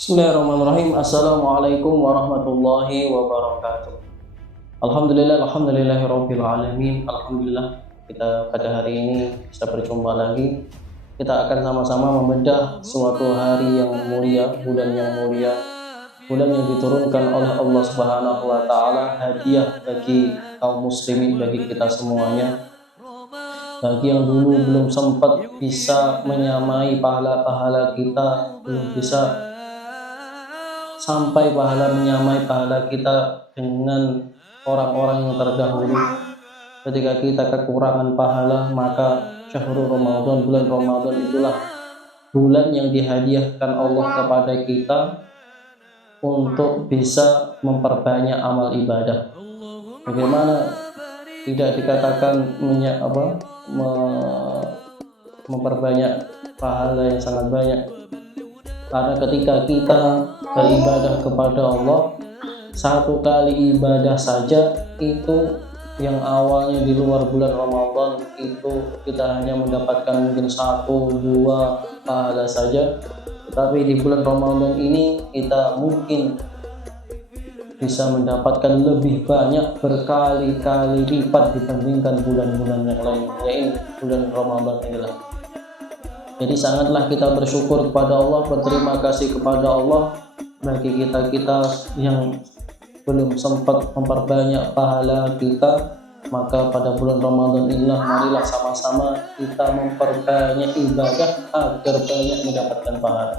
Bismillahirrahmanirrahim. Assalamualaikum warahmatullahi wabarakatuh. Alhamdulillahirabbil alamin. Alhamdulillah kita pada hari ini bisa berjumpa lagi. Kita akan sama-sama membedah suatu hari yang mulia, bulan yang diturunkan oleh Allah Subhanahu wa taala, hadiah bagi kaum muslimin, bagi kita semuanya. Bagi yang dulu belum sempat bisa menyamai pahala-pahala kita, belum bisa sampai menyamai pahala kita dengan orang-orang yang terdahulu. Ketika kita kekurangan pahala, maka syahrul Ramadan, bulan Ramadan itulah bulan yang dihadiahkan Allah kepada kita untuk bisa memperbanyak amal ibadah. Bagaimana tidak dikatakan memperbanyak pahala yang sangat banyak? Karena ketika kita beribadah kepada Allah, satu kali ibadah saja itu yang awalnya di luar bulan Ramadan itu kita hanya mendapatkan mungkin 1-2 pahala saja, tetapi di bulan Ramadan ini kita mungkin bisa mendapatkan lebih banyak, berkali-kali lipat dibandingkan bulan-bulan yang lain, yaitu bulan Ramadan inilah. Jadi sangatlah kita bersyukur kepada Allah, berterima kasih kepada Allah. Bagi kita yang belum sempat memperbanyak pahala kita, maka pada bulan Ramadan inilah marilah sama-sama kita memperbanyak ibadah agar banyak mendapatkan pahala.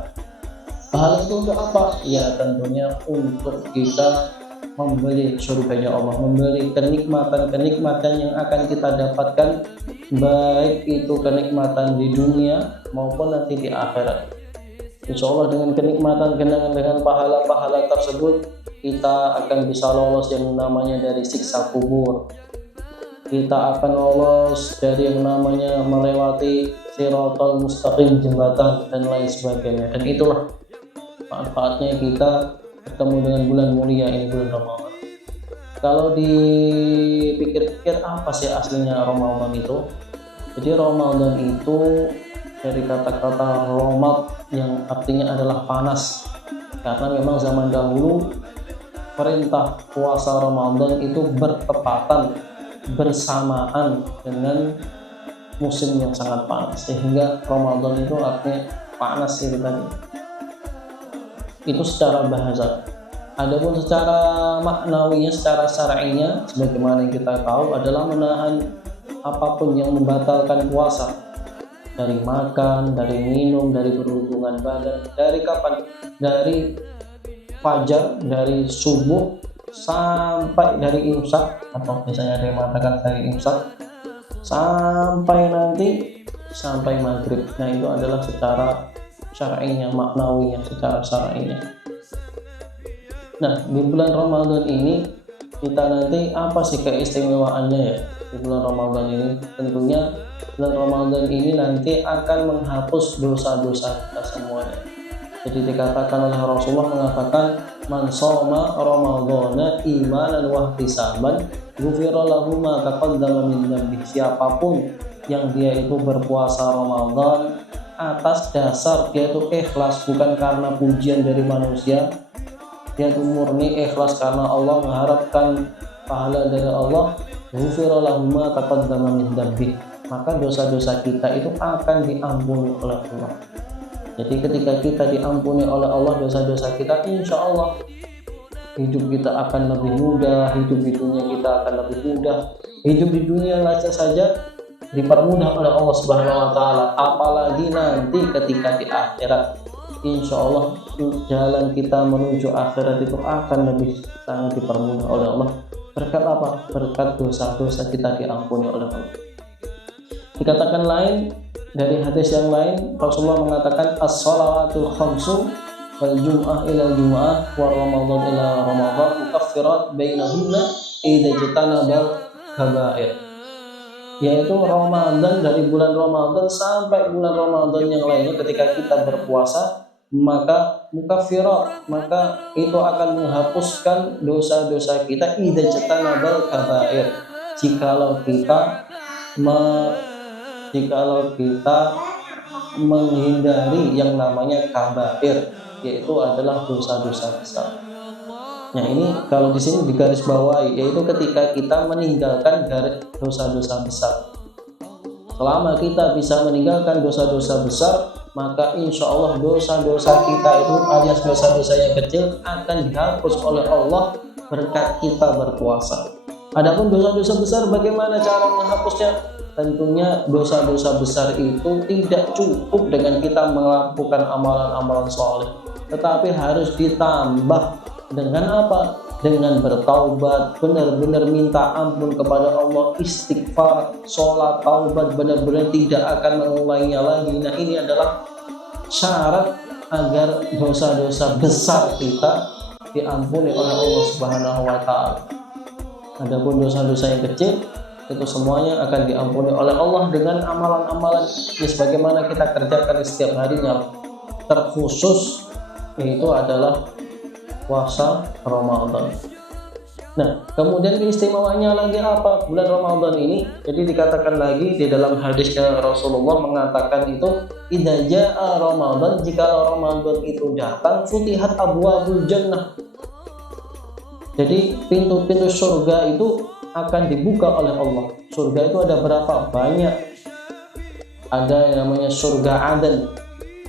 Pahala itu untuk apa? Ya tentunya untuk kita memberi surganya Allah, memberi kenikmatan yang akan kita dapatkan, baik itu kenikmatan di dunia maupun nanti di akhirat. Insya Allah dengan kenikmatan, dengan pahala-pahala tersebut, kita akan bisa lolos yang namanya dari siksa kubur. Kita akan lolos dari yang namanya melewati siratal mustaqim, jembatan dan lain sebagainya. Dan itulah manfaatnya kita bertemu dengan bulan mulia ini, bulan Ramadan. Kalau dipikir-pikir apa sih aslinya Ramadan itu? Jadi Ramadan itu dari kata-kata Romad yang artinya adalah panas, karena memang zaman dahulu perintah puasa Ramadan itu bertepatan bersamaan dengan musim yang sangat panas, sehingga Ramadan itu artinya panas itu tadi. Itu secara bahasa. Adapun secara maknawinya, secara syar'inya, sebagaimana yang kita tahu adalah menahan apapun yang membatalkan puasa, dari makan, dari minum, dari berhubungan badan. Dari kapan? Dari fajar, dari subuh sampai dari imsak, atau misalnya ada yang mengatakan dari imsak sampai maghrib. Nah itu adalah secara syar'inya, maknawinya, secara syar'inya. Nah di bulan Ramadan ini kita nanti apa sih keistimewaannya ya? Di bulan Ramadan ini tentunya bulan Ramadan ini nanti akan menghapus dosa-dosa kita semuanya. Jadi dikatakan oleh Rasulullah, mengatakan man shoma ramadhana imanan wa ihtisaban ghufira lahu ma taqaddama min dhanbi. Siapapun yang dia itu berpuasa Ramadan atas dasar dia itu ikhlas, bukan karena pujian dari manusia, dia itu murni ikhlas karena Allah, mengharapkan pahala dari Allah, ghufira lahu ma taqaddama min dhanbi, maka dosa-dosa kita itu akan diampuni oleh Allah. Jadi ketika kita diampuni oleh Allah dosa-dosa kita, insya Allah hidup kita akan lebih mudah, hidup di dunia kita akan lebih mudah, hidup di dunia saja dipermudah oleh Allah Subhanahu wa taala, apalagi nanti ketika di akhirat. Insya Allah jalan kita menuju akhirat itu akan lebih sangat dipermudah oleh Allah. Berkat apa? Berkat dosa-dosa kita diampuni oleh Allah. Dikatakan lain, dari hadis yang lain, Rasulullah mengatakan as-shalawatul khamsu wal jum'ah ila jum'ah wa ramadan ila ramadan mukaffirat bainahunna idza jatanabal kaba'ir. Yaitu Ramadan, dari bulan Ramadan sampai bulan Ramadan yang lainnya, ketika kita berpuasa maka mukaffirat, maka itu akan menghapuskan dosa-dosa kita, idza jatanabal kaba'ir, jikalau kita menghindari yang namanya kabair. yaitu adalah dosa-dosa besar. Nah ini kalau di sini digarisbawahi, yaitu ketika kita meninggalkan dosa-dosa besar. Selama kita bisa meninggalkan dosa-dosa besar, maka insya Allah dosa-dosa kita itu alias dosa-dosa yang kecil akan dihapus oleh Allah berkat kita berpuasa. Adapun dosa-dosa besar, bagaimana cara menghapusnya? Tentunya dosa-dosa besar itu tidak cukup dengan kita melakukan amalan-amalan soleh, tetapi harus ditambah dengan apa? Dengan bertaubat, benar-benar minta ampun kepada Allah, istighfar, sholat, taubat, benar-benar tidak akan mengulanginya lagi. Nah ini adalah syarat agar dosa-dosa besar kita diampuni oleh Allah Subhanahu wa Ta'ala. Adapun dosa-dosa yang kecil itu semuanya akan diampuni oleh Allah dengan amalan-amalan sebagaimana kita kerjakan di setiap harinya, terkhusus yaitu adalah puasa Ramadan. Nah, kemudian keistimewaannya lagi apa bulan Ramadan ini? Jadi dikatakan lagi di dalam hadisnya Rasulullah mengatakan itu, idza jaa Ramadan, jika Ramadan itu datang, futihat abwabul jannah. Jadi pintu-pintu surga itu akan dibuka oleh Allah. Surga itu ada berapa? Banyak. Ada yang namanya surga Aden,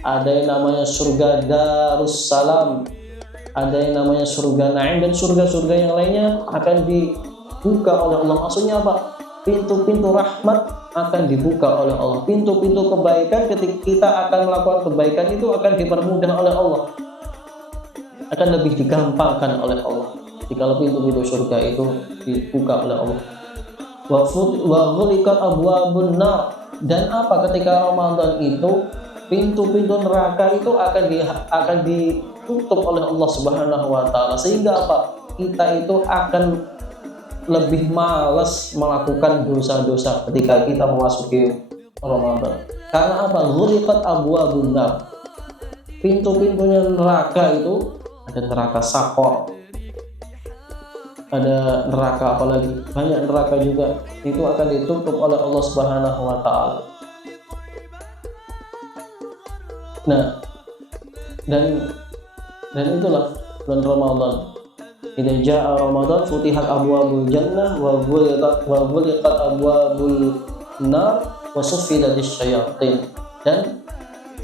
ada yang namanya surga Darussalam, ada yang namanya surga Naim, dan surga-surga yang lainnya akan dibuka oleh Allah. Maksudnya apa? Pintu-pintu rahmat akan dibuka oleh Allah. Pintu-pintu kebaikan, ketika kita akan melakukan kebaikan itu akan dipermudah oleh Allah, akan lebih digampangkan oleh Allah jika pintu-pintu surga itu dibuka oleh Allah. Wa ghuliqat abwabun nar, dan apa ketika Ramadan itu pintu-pintu neraka itu akan ditutup oleh Allah Subhanahu wa Ta'ala, sehingga apa? Kita itu akan lebih malas melakukan dosa-dosa ketika kita memasuki Ramadan. Karena apa? Ghuliqat abwabun nar, pintu-pintunya neraka itu ada neraka Sakor, ada neraka apalagi, banyak neraka juga, itu akan ditutup oleh Allah Subhanahu wa Ta'ala. Nah, dan itulah bulan Ramadan. Idza jaa Ramadan futihat abwabul jannah wa ghuliqat abwabul nar wa suffidatis syayatin, dan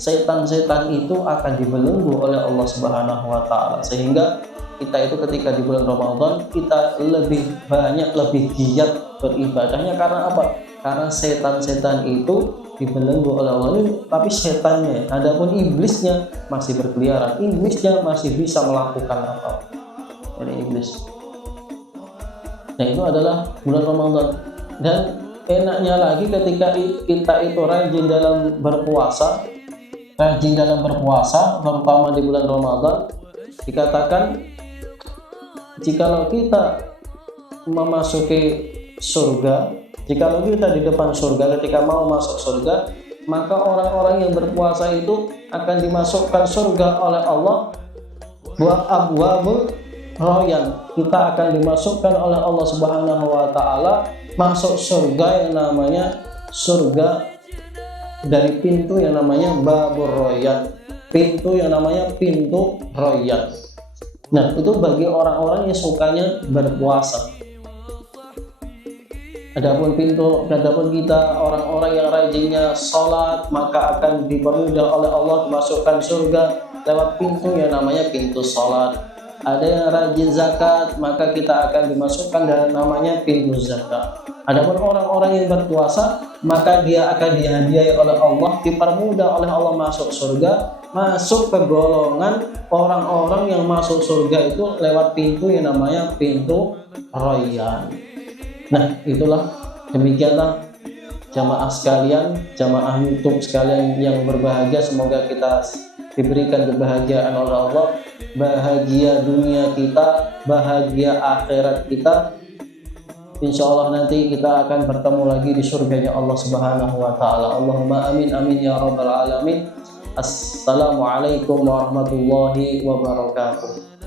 setan-setan itu akan dibelenggu oleh Allah Subhanahu wa Ta'ala, sehingga kita itu ketika di bulan Ramadan kita lebih banyak, lebih giat beribadahnya. Karena apa? Karena setan-setan itu dibelenggu oleh Allah. Tapi setannya, adapun iblisnya masih berkeliaran, iblisnya masih bisa melakukan apa? Ini iblis. Nah itu adalah bulan Ramadan. Dan enaknya lagi ketika kita itu rajin dalam berpuasa, terutama di bulan Ramadan, dikatakan jikalau kita memasuki surga, jikalau kita di depan surga ketika mau masuk surga, maka orang-orang yang berpuasa itu akan dimasukkan surga oleh Allah buat abwabul royan. Kita akan dimasukkan oleh Allah Subhanahu wa Ta'ala masuk surga yang namanya surga dari pintu yang namanya babur royan, pintu yang namanya pintu royan. Nah itu bagi orang-orang yang sukanya berpuasa. Adapun kita orang-orang yang rajinnya sholat, maka akan dipermudah oleh Allah dimasukkan surga lewat pintu yang namanya pintu sholat. Ada yang rajin zakat, maka kita akan dimasukkan dalam namanya pintu zakat. Adapun orang-orang yang berpuasa, maka dia akan dihadiahi oleh Allah, dipermudah oleh Allah masuk surga, masuk ke golongan orang-orang yang masuk surga itu lewat pintu yang namanya pintu Rayyan. Nah itulah, demikianlah jamaah sekalian, jamaah YouTube sekalian yang berbahagia, semoga kita diberikan kebahagiaan oleh Allah, bahagia dunia kita, bahagia akhirat kita. Insya Allah nanti kita akan bertemu lagi di surganya Allah Subhanahu wa Ta'ala. Allahumma amin amin ya rabbal alamin. Assalamualaikum warahmatullahi wabarakatuh.